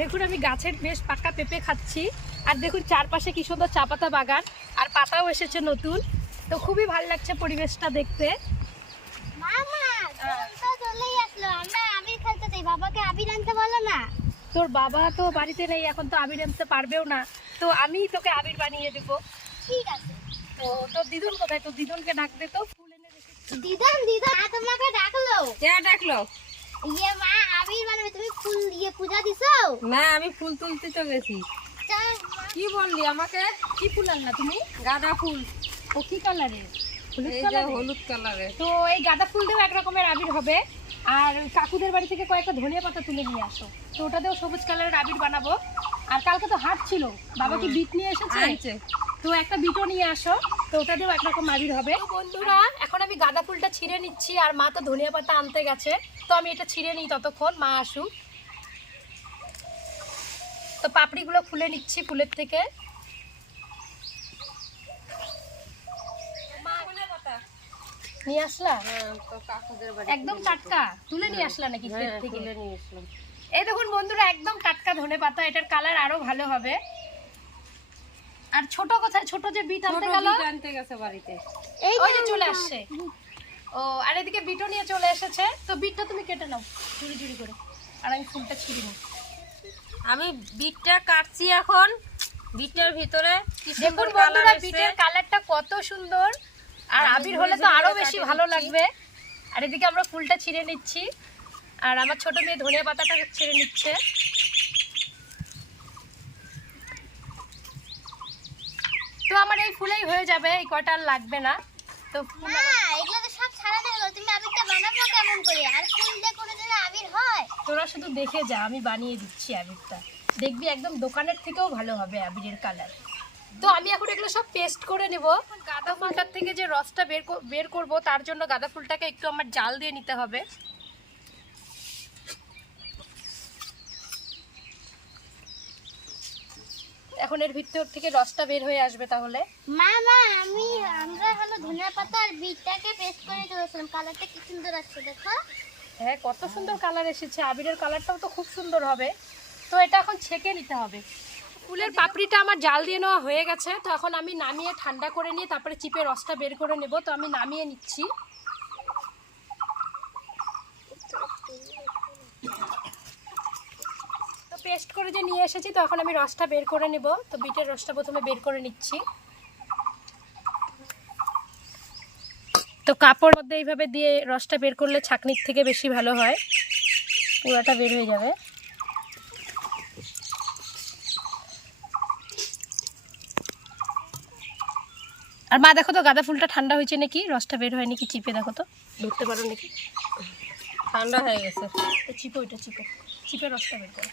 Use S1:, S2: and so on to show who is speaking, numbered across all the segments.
S1: দেখুন আমি গাছের বেশ পাকা পেঁপে খাচ্ছি। আর দেখুন চারপাশে কি সুন্দর চা পাতা বাগান। আর পাতাও এসেছে নতুন। তো খুবই ভালো লাগছে পরিবেশটা দেখতে। তোর বাবা তো বাড়িতে নেই এখন তো আবির আনতে পারবেও না। তো আমি তোকে আবির বানিয়ে দেবো।
S2: ঠিক আছে।
S1: তো তোর দিদুন কোথায়? তোর দিদুনকে ডাক দে তো। ফুল এনে রেখেছি
S2: দিদান দিদা আ তোমাকে ডাকলো।
S3: কে ডাকলো।
S2: ইয়ে মা আবির বানাবে তুমি ফুল দিয়ে পূজা দিছো?
S3: না আমি ফুল তুলতে তো গেছি। কি বললি আমাকে
S1: কি ফুল আনলা তুমি?
S3: গাঁদা ফুল।
S1: ও কি কালারের? হলুদ কালারের? তো এই গাঁদা ফুল দিয়েও এক রকমের আবির হবে। আর কাকুদের বাড়ি থেকে কয়েকটা ধনিয়া পাতা তুলে নিয়ে আসো। তো ওটাতেও সবুজ কালারের আবির বানাবো। আর কালকে তো হাট ছিল। বাবা কি বিট নিয়ে এসেছে? তো একটা বিটও নিয়ে আসো। তো ওটা দিয়েও একরকম আবির হবে। বন্ধুরা এখন আমি গাঁদা ফুলটা ছিঁড়ে নিচ্ছি আর মা তো ধনিয়া পাতা আনতে গেছে। তো আমি এটা ছিঁড়ে নিই ততক্ষণ মা আসুক। তো পাপড়িগুলো খুলে নিচ্ছি ফুলের থেকে। নিয়ে আসলা?
S3: হ্যাঁ তো কাকুদের বাড়ি
S1: একদম টাটকা। তুলে নিয়ে আসলা নাকি
S3: হ্যাঁ,
S1: থেকে?
S3: তুলে নিয়ে এসলাম
S1: এই দেখুন বন্ধুরা একদম টাটকা ধনে পাতা এটার কালার আরও ভালো হবে। আর ছোট কোথায়? ছোট যে বিট আনতে গেল?
S3: আনতে গেছে বাড়িতে।
S2: এই
S1: যে চলে আসছে। ও আর এদিকে বিটও নিয়ে চলে এসেছে। তো বিটটা তুমি কেটে নাও চুরি চুরি করে। আর আমি ফুলটা ছিঁড়ে নিই।
S3: আমি বিটটা কাটছি এখন। বিটটার ভিতরে
S1: দেখুন বন্ধুরা বিটের কালারটা কত সুন্দর। আর আবির হলে তো
S3: আরও
S1: বেশি ভালো লাগবে। আর এদিকে আমরা ফুলটা ছিঁড়ে নিচ্ছি। আর আমার ছোট মেয়ে ধনিয়া পাতাটা ছিঁড়ে নিচ্ছে। তো আমার এই ফুলেই হয়ে যাবে এই কয়টা আর লাগবে না। তো ফুল
S2: এগুলো তো সব ছাড়ানো হলো তুমি আবিরটা বানাবো কেমন করে? আর ফুল দিয়ে কোনো আবির হয়?
S1: তোরা শুধু দেখে যা আমি বানিয়ে দিচ্ছি আবিরটা। দেখবি একদম দোকানের থেকেও ভালো হবে আবিরের কালার। তো আমি এখন এগুলো সব পেস্ট করে নেব। গাঁদা ফুলটার থেকে যে রসটা বের বের করব তার জন্য গাঁদা ফুলটাকে একটু আমার জাল দিয়ে নিতে হবে। এখন এর ভিতর থেকে রসটা বের হয়ে আসবে তাহলে?
S2: মা মা আমি আমরা হলো ধনিয়া পাতা আর বিটটাকে পেস্ট করে দিয়েছিলাম। কালারটা কি সুন্দর আসছে দেখো।
S1: হ্যাঁ কত সুন্দর কালার এসেছে। আবিরের কালারটাও তো খুব সুন্দর হবে। তো এটা এখন ছেঁকে নিতে হবে। ফুলের পাপড়িটা আমার জাল দিয়ে নেওয়া হয়ে গেছে। তো এখন আমি নামিয়ে ঠান্ডা করে নিয়ে তারপরে চিপে রসটা বের করে নেব। তো আমি নামিয়ে নিচ্ছি। পেস্ট করে যে নিয়ে এসেছি তো এখন আমি রসটা বের করে নেব। তো বিটের রসটা প্রথমে বের করে নিচ্ছি। তো কাপড় মধ্যে এইভাবে দিয়ে রসটা বের করলে ছাকনির থেকে বেশি ভালো হয়। পুরাটা বের হয়ে যাবে। আর মা দেখো তো গাঁদা ফুলটা ঠান্ডা হয়েছে নাকি? রসটা বের হয় নাকি চিপে দেখো তো। ধরতে পারো নাকি?
S3: ঠান্ডা হয়ে গেছে।
S1: তো চিপো ওইটা চিপো। চিপে রসটা বের করো।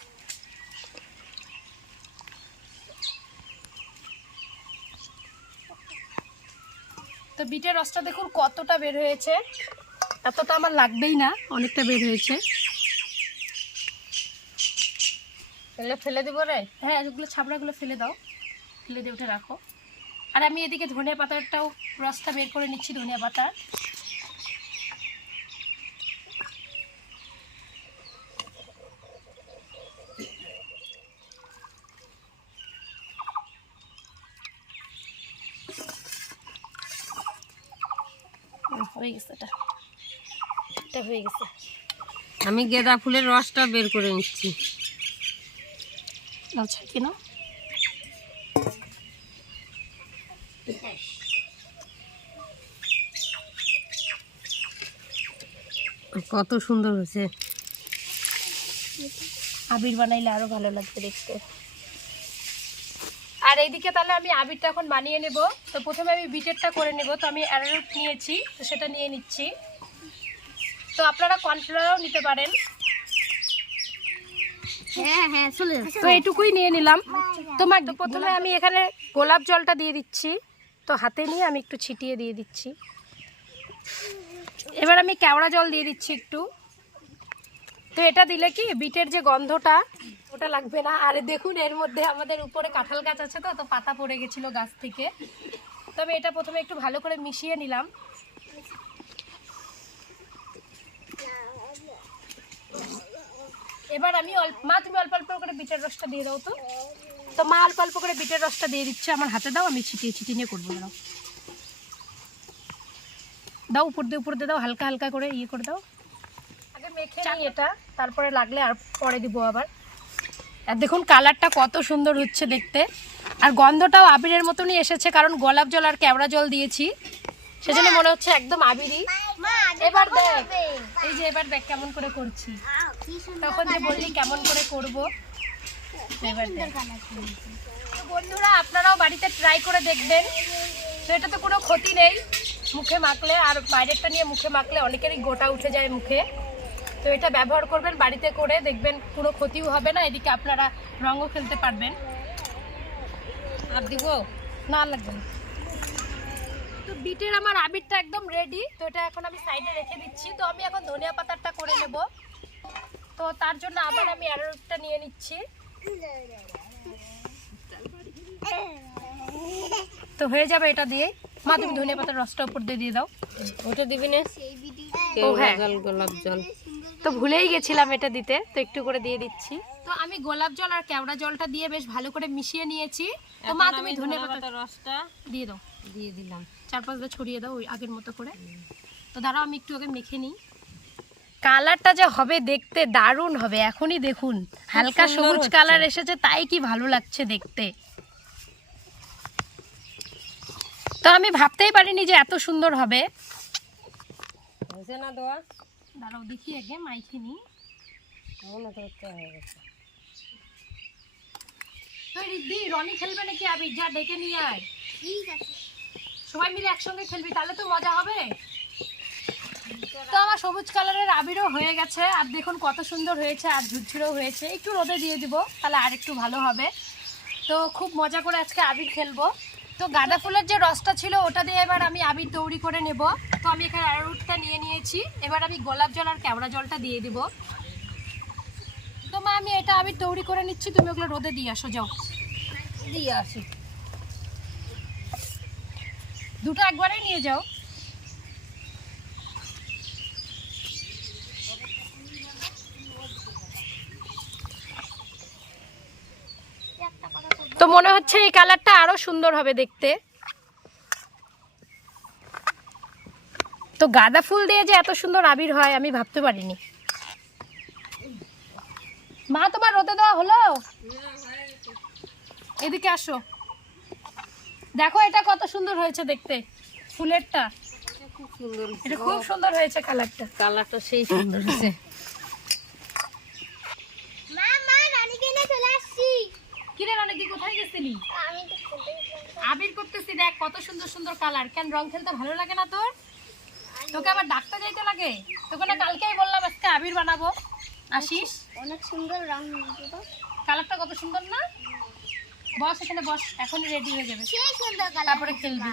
S1: তো বিটের রসটা দেখুন কতটা বের হয়েছে। এতটা আমার লাগবেই না অনেকটা বের হয়েছে।
S3: ফেলে ফেলে দেবো রে।
S1: হ্যাঁ ওগুলো ছাবড়াগুলো ফেলে দাও। ফেলে দিয়ে উঠে রাখো। আর আমি এদিকে ধনিয়া পাতাটাও রসটা বের করে নিচ্ছি ধনিয়া পাতার হুম, হয়ে গেছে এটা। এটা হয়ে গেছে।
S3: আমি গেঁদা ফুলের রসটা বের করে নিচ্ছি।
S1: ছাড়িয়ে নাও
S3: কত সুন্দর হয়েছে।
S1: আবির বানাইলে আরও ভালো লাগবে দেখতে। আর এইদিকে তাহলে আমি আবিরটা এখন বানিয়ে নেব। তো প্রথমে আমি বিটেরটা করে নেব। তো আমি অ্যারোরুট নিয়েছি তো সেটা নিয়ে নিচ্ছি। তো আপনারা কর্নফ্লাওয়ারও নিতে পারেন।
S2: হ্যাঁ হ্যাঁ
S1: তো এইটুকুই নিয়ে নিলাম। তোমার প্রথমে আমি এখানে গোলাপ জলটা দিয়ে দিচ্ছি। তো হাতে নিয়ে আমি একটু ছিটিয়ে দিয়ে দিচ্ছি। এবার আমি কেওড়া জল দিয়ে দিচ্ছি একটু। তো এটা দিলে কি, বিটের যে গন্ধটা, ওটা লাগবে না। আর দেখুন, এর মধ্যে আমাদের উপরে কাঁঠাল গাছ আছে তো তো পাতা পড়ে গেছিল গাছ থেকে। তবে এটা প্রথমে একটু ভালো করে মিশিয়ে নিলাম। এবার আমি মা, তুমি অল্প অল্প করে বিটের রসটা দিয়ে দাও তো। তো মা অল্প অল্প করে বিটের রসটা দিয়ে দিচ্ছে আমার হাতে। দাও, আমি ছিটিয়ে ছিটিয়ে নিয়ে করব দাও, উপর দিয়ে উপর দিয়ে দাও, হালকা হালকা করে ইয়ে করে দাও। মেখে নিই এটা তারপরে লাগলে আর পরে দিব আবার। আর দেখুন কালারটা কত সুন্দর হচ্ছে দেখতে। আর গন্ধটাও আবিরের মতনই এসেছে কারণ গোলাপ জল আর কেওড়া জল দিয়েছি। সেজন্য মনে হচ্ছে একদম আবিরই। এবার দেখ এই যে এবার দেখ কেমন করে করছি। তখন যে বললি কেমন করে করব। এবার বন্ধুরা আপনারাও বাড়িতে ট্রাই করে দেখবেন। তো এটা তো কোনো ক্ষতি নেই। মুখে মাখলে আর বাইরেরটা নিয়ে মুখে মাখলে অনেকেরই গোটা উঠে যায় মুখে। তো এটা ব্যবহার করবেন বাড়িতে করে দেখবেন কোনো ক্ষতিও হবে না এদিকে আপনারা রঙও খেলতে পারবেন।
S3: আর দিব?
S1: না লাগবে তো বিটের আমার আবিরটা একদম রেডি তো এটা এখন আমি সাইডে রেখে দিচ্ছি। তো আমি এখন ধনিয়া পাতাটা করে নেব। তো তার জন্য আবার আমি অ্যারোটটা নিয়ে নিচ্ছি। তো হয়ে যাবে এটা দিয়ে। মা তুমি ধনিয়া পাতার রসটা উপর দিয়ে দিয়ে দাও।
S3: ওটা দিবি না?
S2: সেই ভিডিওটা
S1: ও হ্যাঁ।
S3: গোলাপ জল।
S1: তো ভুলেই গেছিলাম এটা দিতে তো একটু করে দিয়ে দিচ্ছি। তো আমি গোলাপ জল আর কেওড়া জলটা দিয়ে বেশ ভালো করে মিশিয়ে নিয়েছি। তো মা তুমি ধনিয়া পাতা
S3: পাতার রসটা
S1: দিয়ে দাও।
S3: দিয়ে দিলাম।
S1: চার পাঁচটা ছড়িয়ে দাও ওই আগের মতো করে। তো দাঁড়াও আমি একটু আগে মেখে নিই। কালারটা যে হবে দেখতে দারুণ হবে এখনই দেখুন। হালকা সবুজ কালার এসেছে তাই কি ভালো লাগছে দেখতে। তো আমি ভাবতেই পারিনি যে এত সুন্দর হবে।
S3: না দোয়া?
S1: দাঁড়াও, দেখি আগে মাইখে নিই
S3: হয়ে গেছে
S1: রনি খেলবে নাকি আবি যা, ডেকে নিয়ে আয়। সবাই মিলে একসঙ্গে খেলবি, তাহলে তো মজা হবে। তো আমার সবুজ কালারের আবিরও হয়ে গেছে, আর দেখুন কত সুন্দর হয়েছে, আর ঝুরঝুরেও হয়েছে। একটু রোদে দিয়ে দিব, তাহলে আর একটু ভালো হবে। তো খুব মজা করে আজকে আবির খেলব। তো গাঁদা ফুলের যে রসটা ছিল ওটা দিয়ে এবার আমি আবির তৈরি করে নেব। তো আমি এখানে আরুটটা নিয়ে নিয়েছি। এবার আমি গোলাপ জল আর কেওড়া জলটা দিয়ে দিব। তো মা আমি এটা আবির তৈরি করে নিচ্ছি। তুমি ওগুলো রোদে দিয়ে আসো যাও।
S3: দিয়ে আসি।
S1: দুটো একবারে নিয়ে যাও। তো মনে হচ্ছে এই কালারটা আরও সুন্দর হবে দেখতে। তো গাঁদা ফুল দিয়ে যে এত সুন্দর আবির হয় আমি ভাবতে পারিনি। মা তোমার রোদে দেওয়া হলো? এদিকে আসো। দেখো এটা কত সুন্দর হয়েছে দেখতে ফুলেরটা।
S3: খুব সুন্দর
S1: এটা খুব সুন্দর হয়েছে কালারটা।
S3: কালারটা সেই সুন্দর হয়েছে।
S1: কিরে কোথায় গেছিলি। আবির করতেছি দেখ কত সুন্দর সুন্দর কালার। কেন রং খেলতে ভালো লাগে না তোর? তোকে আবার ডাকতে যাইতে লাগে? তোকে না কালকেই বললাম আজকে আবির বানাবো। আসিস?
S2: অনেক সুন্দর রং
S1: কালারটা কত সুন্দর না? বস এখানে বস এখনই রেডি হয়ে যাবে।
S2: সেই সুন্দর কালার
S1: তারপরে খেলবি।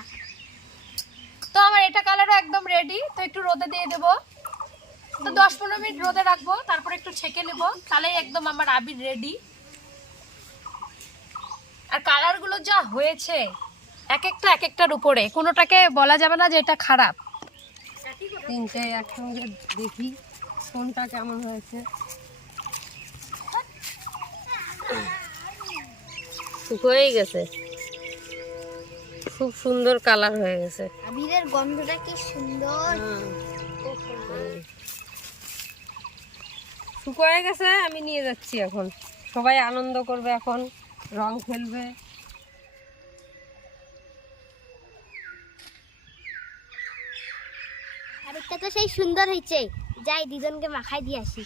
S1: তো আমার এটা কালারও একদম রেডি তো একটু রোদে দিয়ে দেবো। তো দশ পনেরো মিনিট রোদে রাখব তারপরে একটু ছেঁকে নেব। তাহলেই একদম আমার আবির রেডি আর কালারগুলো যা হয়েছে এক একটা এক একটার উপরে কোনোটাকে বলা যাবে না যে এটা খারাপ।
S3: তিনটে একসঙ্গে দেখি কোনটা কেমন হয়েছে। শুকিয়েই গেছে। খুব সুন্দর কালার হয়ে গেছে।
S2: আবিরের গন্ধটা কি সুন্দর।
S3: শুকিয়ে গেছে আমি নিয়ে যাচ্ছি এখন। সবাই আনন্দ করবে এখন। রং খেলবে
S2: আবিরটা তো সেই সুন্দর হয়েছে যাই দিদনকে মাখাই দিয়ে আসি।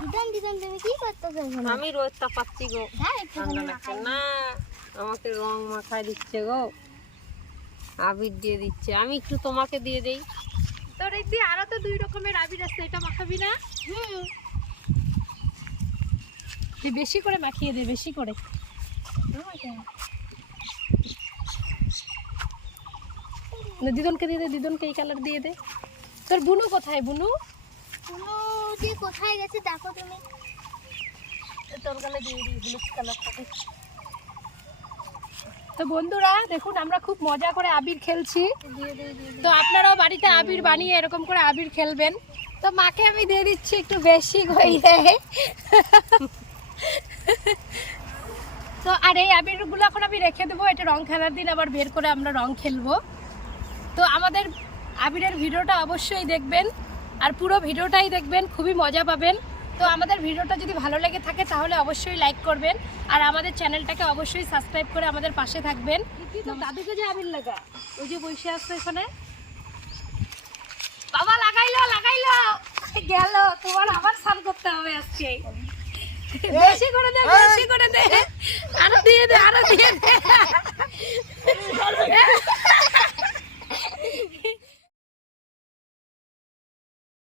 S2: দিদন দিদন তুমি কি করতেছো
S3: আমি রোদটা পাচ্ছি গো।
S2: হ্যাঁ
S3: না আমাকে রং মাখায় দিচ্ছে গো। আবির দিয়ে দিচ্ছে। আমি একটু তোমাকে দিয়ে দেই।
S1: তোর একদিন আরও তো দুই রকমের আবির আছে এটা মাখাবি না?
S2: হুম।
S1: তুই বেশি করে মাখিয়ে দে বেশি করে। দিদনকে দিয়ে দে দিদনকে এই কালার দিয়ে দে। তোর বুনু কোথায় বুনু?
S2: কোনো যে কোথায় গেছে দেখো তুমি।
S1: তোর গালে দিয়ে দিই হলুদ কালারটাকে তো বন্ধুরা দেখুন আমরা খুব মজা করে আবির খেলছি। তো আপনারাও বাড়িতে আবির বানিয়ে এরকম করে আবির খেলবেন। তো মাকে আমি দিয়ে দিচ্ছি একটু বেশি কইরে তো আর এই আবিরগুলো এখন আমি রেখে দেবো। এটা রং খেলার দিন আবার বের করে আমরা রং খেলব। তো আমাদের আবিরের ভিডিওটা অবশ্যই দেখবেন আর পুরো ভিডিওটাই দেখবেন খুবই মজা পাবেন। তো আমাদের ভিডিওটা যদি ভালো লেগে থাকে তাহলে অবশ্যই লাইক করবেন আর আমাদের চ্যানেলটাকে অবশ্যই সাবস্ক্রাইব করে আমাদের পাশে থাকবেন। তো দাদুকে যে আবির লাগা? ওই যে বসে আসছে এখানে। বাবা লাগাইলো লাগাইলো। গেল তোমার আবার স্নান করতে হবে আজকে। বেশি করে দে বেশি করে দে আরও দিয়ে দে আরও দিয়ে দে